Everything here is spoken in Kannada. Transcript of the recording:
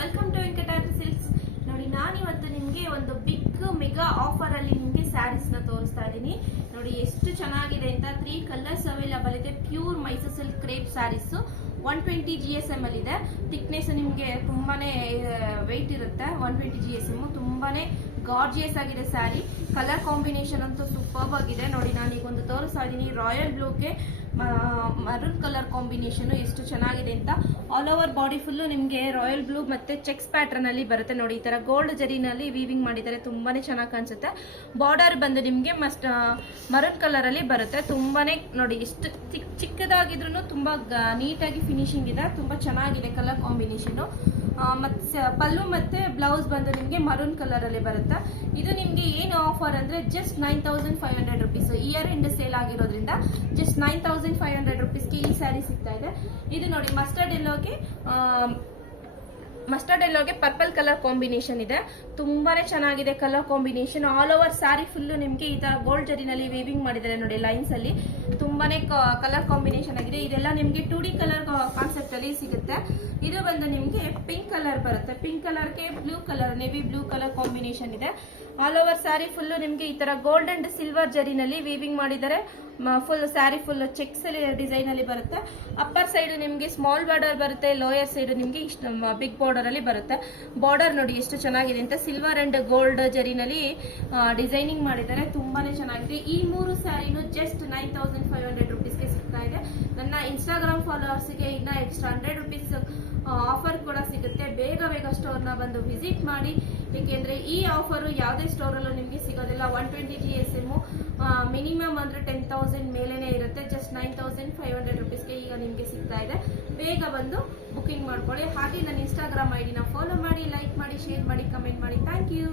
Welcome to Venkatadri silks. ನೋಡಿ, ನಾನಿವತ್ತು ನಿಮಗೆ ಒಂದು ಬಿಗ್ ಮೆಗಾ ಆಫರ್ ಅಲ್ಲಿ ನಿಮಗೆ ಸ್ಯಾರೀಸ್ ನ ತೋರಿಸ್ತಾ ಇದ್ದೀನಿ. ನೋಡಿ ಎಷ್ಟು ಚೆನ್ನಾಗಿದೆ ಅಂತ. 3 ಕಲರ್ಸ್ ಅವೈಲಬಲ್ ಇದೆ. Pure Mysuru silk crepe sarees 120 GSM ಅಲ್ಲಿ ಇದೆ. ಥಿಕ್ನೆಸ್ ನಿಮಗೆ ತುಂಬಾನೇ ವೆಯ್ಟ್ ಇರುತ್ತೆ. 120 GSM ತುಂಬಾನೇ ಗಾರ್ಜಿಯಸ್ ಆಗಿದೆ ಸ್ಯಾರಿ. ಕಲರ್ ಕಾಂಬಿನೇಷನ್ ಅಂತೂ ಸೂಪರ್ಬ್ ಆಗಿದೆ. ನೋಡಿ, ನಾನು ಈಗ ಒಂದು ತೋರಿಸ್ತಾ ಇದ್ದೀನಿ. ರಾಯಲ್ ಬ್ಲೂಗೆ ಮರೂನ್ ಕಲರ್ ಕಾಂಬಿನೇಷನ್ ಎಷ್ಟು ಚೆನ್ನಾಗಿದೆ ಅಂತ. ಆಲ್ ಓವರ್ ಬಾಡಿ ಫುಲ್ಲು ನಿಮಗೆ ರಾಯಲ್ ಬ್ಲೂ ಮತ್ತೆ ಚೆಕ್ಸ್ ಪ್ಯಾಟರ್ನ್ ಅಲ್ಲಿ ಬರುತ್ತೆ. ನೋಡಿ, ಈ ತರ ಗೋಲ್ಡ್ ಜರಿನಲ್ಲಿ ವೀವಿಂಗ್ ಮಾಡಿದ್ದಾರೆ. ತುಂಬಾನೇ ಚೆನ್ನಾಗಿ ಕಾಣಿಸುತ್ತೆ. ಬಾರ್ಡರ್ ಬಂದು ನಿಮಗೆ ಮರೂನ್ ಕಲರ್ ಅಲ್ಲಿ ಬರುತ್ತೆ. ತುಂಬಾನೇ ನೋಡಿ ಎಷ್ಟು ಚಿಕ್ಕದಾಗಿದ್ರು ತುಂಬಾ ನೀಟಾಗಿ ಫಿನಿಶಿಂಗ್ ಇದೆ. ತುಂಬಾ ಚೆನ್ನಾಗಿದೆ ಕಲರ್ ಕಾಂಬಿನೇಷನ್. ಮತ್ತೆ ಪಲ್ಲು ಮತ್ತೆ ಬ್ಲೌಸ್ ಬಂದು ನಿಮಗೆ ಮರೂನ್ ಕಲರ್ ಅಲ್ಲಿ ಬರುತ್ತೆ. ಇದು ನಿಮಗೆ ಏನು ಆಫರ್ ಅಂದ್ರೆ just 9500 rupees. Year end sale ಆಗಿರೋದ್ರಿಂದ ಜಸ್ಟ್ 9500 ರುಪೀಸ್ಗೆ ಈ ಸ್ಯಾರಿ ಸಿಗ್ತಾ ಇದೆ. ಇದು ನೋಡಿ ಮಸ್ಟರ್ಡ್ ಎಲ್ಲೋಗೆ ಪರ್ಪಲ್ ಕಲರ್ ಕಾಂಬಿನೇಷನ್ ಇದೆ. ತುಂಬಾನೇ ಚೆನ್ನಾಗಿದೆ colour combination. All over sari full ನಿಮಗೆ ಈ ತರ ಗೋಲ್ಡ್ ಜರಿನಲ್ಲಿ ವೀವಿಂಗ್ ಮಾಡಿದ್ದಾರೆ. ನೋಡಿ, ಲೈನ್ಸ್ ಅಲ್ಲಿ ತುಂಬಾನೇ ಕಲರ್ ಕಾಂಬಿನೇಷನ್ ಆಗಿದೆ. ಇದೆಲ್ಲ ನಿಮಗೆ 2D ಕಲರ್ ಕಾನ್ಸೆಪ್ಟ್ ಅಲ್ಲಿ ಸಿಗುತ್ತೆ. ಇದು ಬಂದು ನಿಮಗೆ ಪಿಂಕ್ ಕಲರ್ ಬರುತ್ತೆ. ಪಿಂಕ್ ಕಲರ್ಗೆ blue colour, navy blue colour combination ಇದೆ. ಆಲ್ ಓವರ್ ಸ್ಯಾರಿ ಫುಲ್ಲು ನಿಮಗೆ ಈ ತರ ಗೋಲ್ಡ್ ಅಂಡ್ ಸಿಲ್ವರ್ ಜರಿನಲ್ಲಿ ವೀವಿಂಗ್ ಮಾಡಿದ್ದಾರೆ. Full sari full checks design ಅಲ್ಲಿ ಬರುತ್ತೆ. ಅಪ್ಪರ್ ಸೈಡ್ ನಿಮಗೆ ಸ್ಮಾಲ್ ಬಾರ್ಡರ್ ಬರುತ್ತೆ. ಲೋಯರ್ ಸೈಡ್ ನಿಮಗೆ ಇಷ್ಟು ಬಿಗ್ ಬಾರ್ಡರ್ ಅಲ್ಲಿ ಬರುತ್ತೆ. ಬಾರ್ಡರ್ ನೋಡಿ ಎಷ್ಟು ಚೆನ್ನಾಗಿದೆ ಅಂತ. ಸಿಲ್ವರ್ ಅಂಡ್ ಗೋಲ್ಡ್ ಜರಿನಲ್ಲಿ ಡಿಸೈನಿಂಗ್ ಮಾಡಿದ್ದಾರೆ. ತುಂಬಾನೇ ಚೆನ್ನಾಗಿದೆ. ಈ 3 ಸ್ಯಾರಿನೂ ಜಸ್ಟ್ 9500 ರುಪೀಸ್ಗೆ ಸಿಗ್ತಾ ಇದೆ. ನನ್ನ ಇನ್ಸ್ಟಾಗ್ರಾಮ್ ಫಾಲೋವರ್ಸ್ಗೆ ಇನ್ನ ಎಕ್ಸ್ಟ್ರಾ 100 ರುಪೀಸ್ ಆಫರ್ ಕೂಡ ಸಿಗುತ್ತೆ. ಬೇಗ ಸ್ಟೋರ್ನ ಬಂದು ವಿಸಿಟ್ ಮಾಡಿ. ಏಕೆಂದ್ರೆ ಈ ಆಫರು ಯಾವುದೇ ಸ್ಟೋರಲ್ಲೂ ನಿಮಗೆ ಸಿಗೋದಿಲ್ಲ. 120 GSM ಮಿನಿಮಮ್ ಅಂದ್ರೆ 10,000 ಮೇಲೇನೆ ಇರುತ್ತೆ. ಜಸ್ಟ್ 9500 ರುಪೀಸ್ಗೆ ಈಗ ನಿಮಗೆ ಸಿಗ್ತಾ ಇದೆ. ಬೇಗ ಬಂದು ಬುಕಿಂಗ್ ಮಾಡ್ಕೊಳ್ಳಿ. ಹಾಗೆ ನನ್ನ ಇನ್ಸ್ಟಾಗ್ರಾಮ್ ID ನ ಫಾಲೋ ಮಾಡಿ, ಲೈಕ್ ಮಾಡಿ, ಶೇರ್ ಮಾಡಿ, ಕಮೆಂಟ್ ಮಾಡಿ. Thank you.